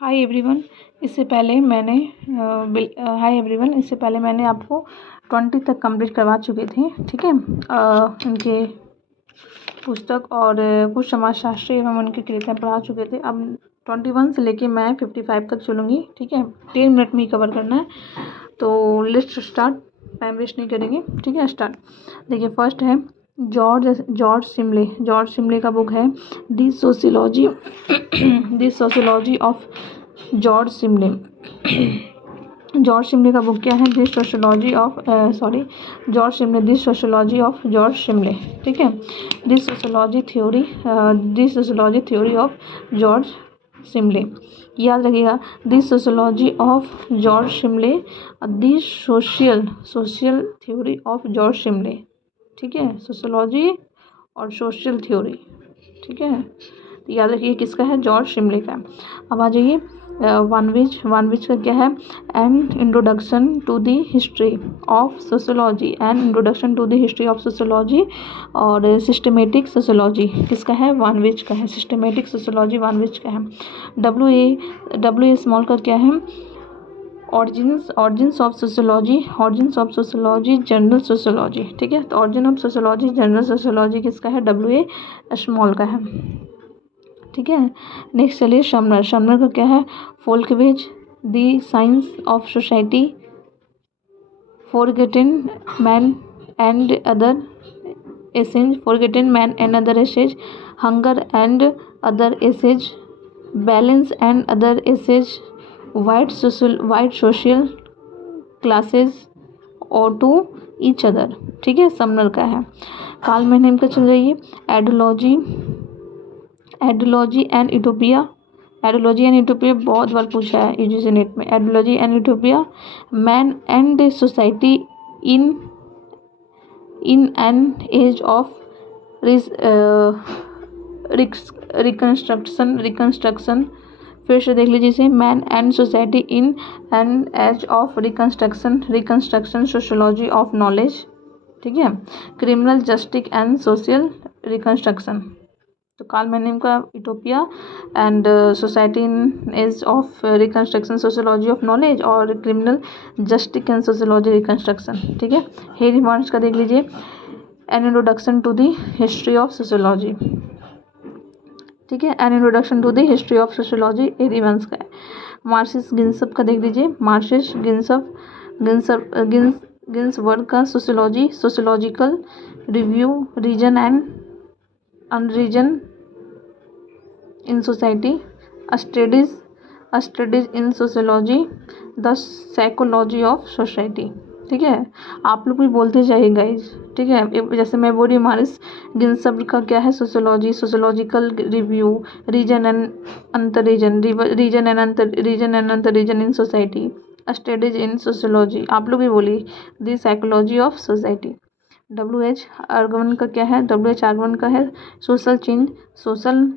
Hi everyone. इससे पहले मैंने हाय एवरीवन इससे पहले मैंने आपको 20 तक कंप्लीट करवा चुके थे, ठीक है। उनके पुस्तक और कुछ समाजशास्त्री एवं उनकी कृतियाँ पढ़ा चुके थे। अब 21 से लेके मैं 55 तक चलूँगी, ठीक है। 10 मिनट में ही कवर करना है, तो लेट्स स्टार्ट। टाइम वेस्ट नहीं करेंगे, ठीक है। स्टार्ट। देखिए, फर्स्ट है जॉर्ज सिमले का बुक है the sociology of George Simmel. George Simmel का बुक क्या है? This sociology of George Simmel, ठीक है। This sociology theory of George Simmel. याद रखिएगा, this sociology of George Simmel, this social theory of George Simmel, ठीक है। सोशियोलॉजी और सोशल थ्योरी, ठीक है। तो याद रखिए किसका है? जॉर्ज सिमले का। अब आ जाइए वानविच का क्या है? An introduction to the history of sociology और सिस्टमेटिक सोशियोलॉजी किसका है? वानविच का है। सिस्टमेटिक सोशियोलॉजी वानविच का है। डब्ल्यू ए स्मॉल का क्या है? Origins of sociology general sociology, ठीक है। तो origin of sociology general sociology किसका है? डब्ल्यू ए स्मॉल का है, ठीक है। नेक्स्ट चलिए शमनर का क्या है? Folkways the science of society, forgotten man and other essays, hunger and other essays, balance and other essays, what social classes और टू ईच अदर, ठीक है। समनर का है। कार्ल मैनहेम का चल जाइए एडोलॉजी एंड यूटोपिया बहुत बार पूछा है यूजीसी नेट में। Ideology and utopia, man and society in an age of reconstruction. फिर से देख लीजिए इसे, man and society in an age of reconstruction sociology of knowledge, ठीक है। Criminal justice and social reconstruction. तो कार्ल मैनहेम का utopia and society in age of reconstruction sociology of knowledge और criminal justice and sociology reconstruction, ठीक है। Harry मार्च का देख लीजिए, an introduction to the history of sociology, ठीक है। An introduction to the history of sociology Harry वंस का है। मार्सिस गिन्सप का देख लीजिए, मार्सिस गिन्सबर्ग का sociological review, reason and unreason in society, studies in sociology, the psychology of society, ठीक है। आप लोग भी बोलते जाइए गाइज, ठीक है। जैसे मैं बोल रही हूँ, मारिस गिन्सबर्ग का क्या है? Sociological review, reason and unreason in society, studies in sociology. आप लोग भी बोलिए, the psychology of society. WH आर्गवन का क्या है? WH आर्गवन का है social change, social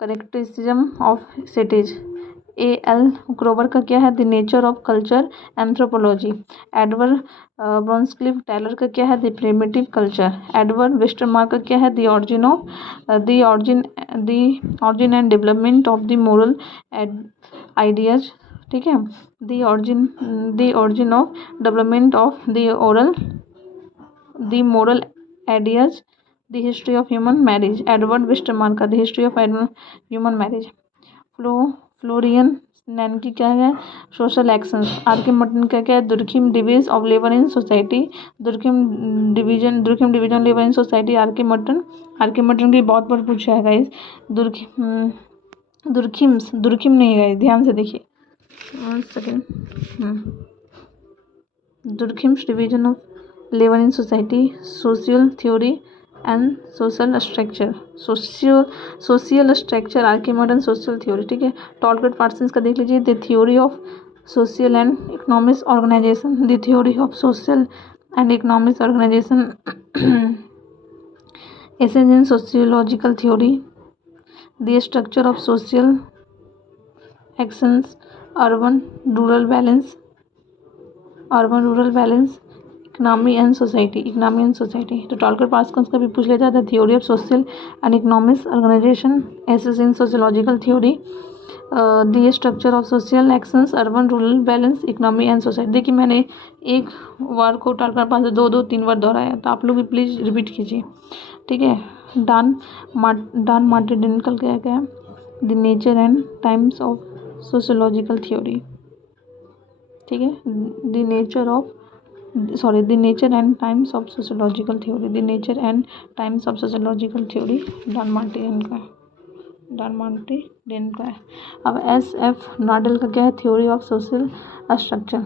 characteristics of cities. AL Kroeber का क्या है? The nature of culture anthropology. Edward ब्रॉन्सक्लिफ टाइलर का क्या है? The primitive culture. Edward Westermarck का क्या है? The origin and development of the moral ideas, ठीक है। The origin of development of the moral ideas, the history of human marriage. Edward Westermarck का the history of human marriage. Florian Znaniecki क्या है? Social actions. Archimedes का क्या है? Durkheim division of labour in society, Durkheim division labour in society. Archimedes की बहुत बार पूछा है गाइस। दुर्खिम नहीं है गाइस, ध्यान से देखिए, 1 second. Durkheim's division of labour in society, social theory and social structure Archimedes social theory, ठीक है। टॉलगेट पार्सन्स का देख लीजिए, the theory of social and economic organisation, the theory of social and economic organisation, एसेंस in sociological theory, the structure of social actions, urban rural balance, economy and society. तो Talcott Parsons का भी पूछ लेता था, theory of social and economic organisation, assess in sociological theory, the structure of social actions urban rural balance economy and society. देखिए मैंने एक वार को टालकर पास 2-2-3 बार दोहराया, तो आप लोग भी प्लीज़ रिपीट कीजिए, ठीक है। डान मार्टिन का क्या क्या है, the nature and times of sociological theory, ठीक है। The nature and times of sociological theory, the nature and times of sociological theory Don Martin का है। अब SF नॉडेल का क्या है, theory of social structure.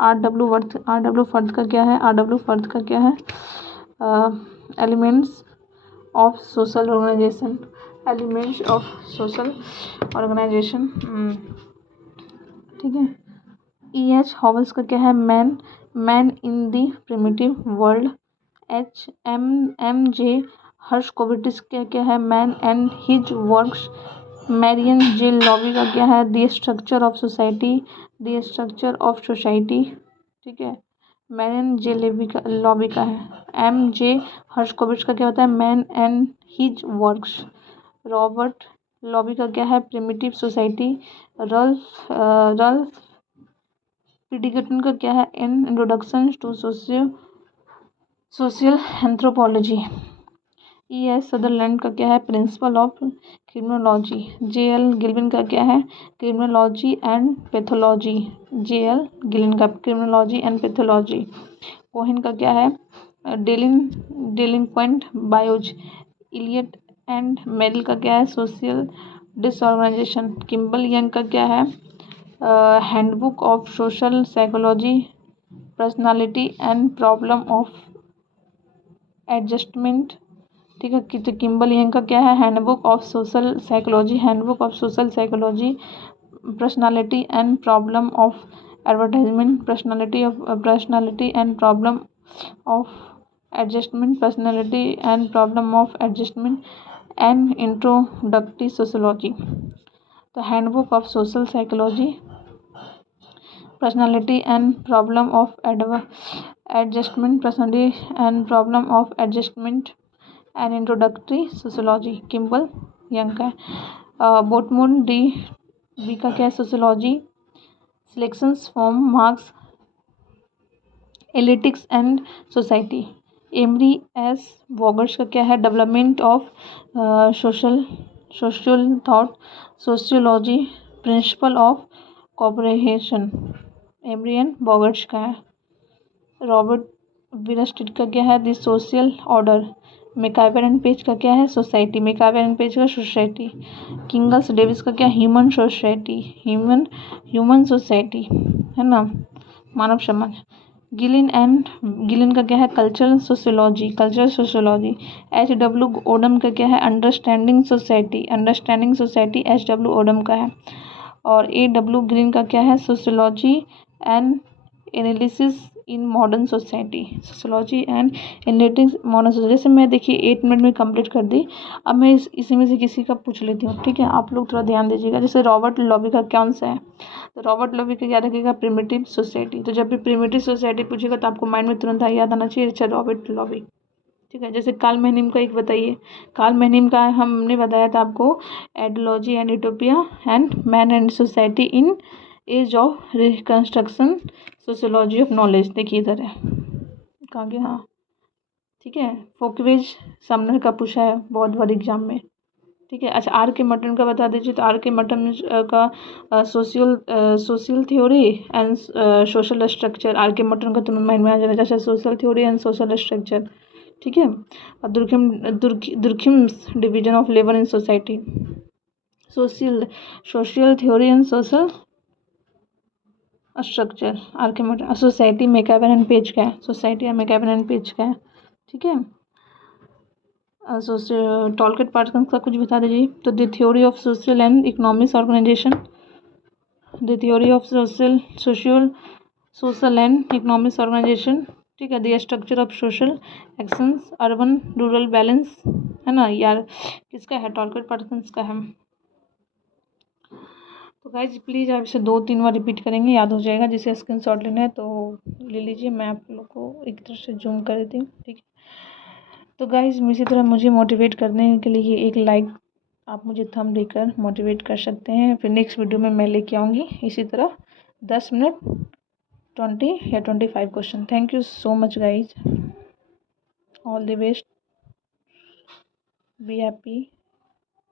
RW Firth का क्या है, एलिमेंट्स ऑफ सोशल ऑर्गेनाइजेशन, ठीक है। हॉवेल्स का क्या है, man in the primitive world. MJ Herskovits का क्या है, man and his works. Marion J Levy का क्या है, द स्ट्रक्चर ऑफ सोसाइटी, ठीक है। मैरियन जे लॉबी का है। MJ हर्शकोविट्ज़ का क्या होता है, man and his works. Robert lobby का क्या है, प्रिमिटिव सोसाइटी। रल्फ पिडिगटन का क्या है, an introduction to social anthropology. Sutherland का क्या है, principle of criminology. JL Gillin का क्या है, क्रिमिनोलॉजी एंड पैथोलॉजी। कोहिन का क्या है, डेलिंक्वेंट बायोज। इलियट एंड मेरिल का क्या है, सोशल डिसऑर्गेनाइजेशन। किम्बल यंग का क्या है, handbook of social psychology, personality and problem of adjustment, ठीक है। तो किम्बल यंग का क्या है, handbook of social psychology, personality and problem of advertisement, personality and problem of adjustment and introductory sociology. तो handbook of social psychology, personality and problem of adjustment and introductory sociology, Kimball Young का है। Bottomore D B का क्या है, sociology, selections from Marx, elites and society. Emory S वॉगर्स का क्या है, development of social thought, sociology, principle of cooperation. Emory Bogardus का है। रॉबर्ट विरस्टिड का क्या है, the social order. MacIver and Page का क्या है, सोसाइटी। किंगल्स डेविस का क्या, ह्यूमन सोसाइटी, है ना, मानव समाज। गिलिन का क्या है, कल्चरल सोशियोलॉजी। HW ओडम का क्या है, अंडरस्टैंडिंग सोसाइटी। HW ओडम का है। और AW ग्रीन का क्या है, sociology and analysis in modern society. जैसे मैं देखिए 8 मिनट में कंप्लीट कर दी। अब मैं इसी में से किसी का पूछ लेती हूँ, ठीक है। आप लोग थोड़ा ध्यान दीजिएगा। जैसे रॉबर्ट लॉबी का कौन सा है, तो रॉबर्ट लॉबी का क्या रखेगा, प्रिमिटिव सोसाइटी। तो जब भी प्रिमिटिव सोसाइटी पूछेगा तो आपको माइंड में तुरंत याद आना चाहिए, अच्छा रॉबर्ट लॉबी, ठीक है। जैसे कार्ल मैनिम का एक बताइए। कार्ल मैनिम का हमने बताया था आपको, ideology and utopia and man and society in age of reconstruction, sociology of knowledge. देखिए इधर है, कहाँ गया, हाँ, ठीक है। फोकवेज समनर का पूछा है बहुत बार एग्जाम में, ठीक है। अच्छा R के मटन का बता दीजिए। तो R के मटन का social theory and social structure. R K Merton का तुम माइंड में आ जाना, जैसे social theory and social structure, ठीक है। और Durkheim's division of labour in society. Social theory and social structure, R K Merton. Society MacIver and Page का है, ठीक है। टॉलकिट पार्टिकल्स का कुछ बता दीजिए। तो the theory of social and economics organisation, social and economics organisation, ठीक है। The structure of social actions, urban rural balance, है ना यार, किसका है, टॉलकिट पार्टिकल्स का है। तो गाइज प्लीज़ आप इसे 2-3 बार रिपीट करेंगे, याद हो जाएगा। जिसे स्क्रीनशॉट लेना है तो ले लीजिए, मैं आप लोग को एक तरह से जूम कर देती हूँ, ठीक है। तो गाइज इसी तरह मुझे मोटिवेट करने के लिए एक लाइक आप मुझे थंब देकर मोटिवेट कर सकते हैं। फिर नेक्स्ट वीडियो में मैं लेके आऊँगी इसी तरह 10 मिनट 20 या 25 question. Thank you so much guys, all the best, be happy.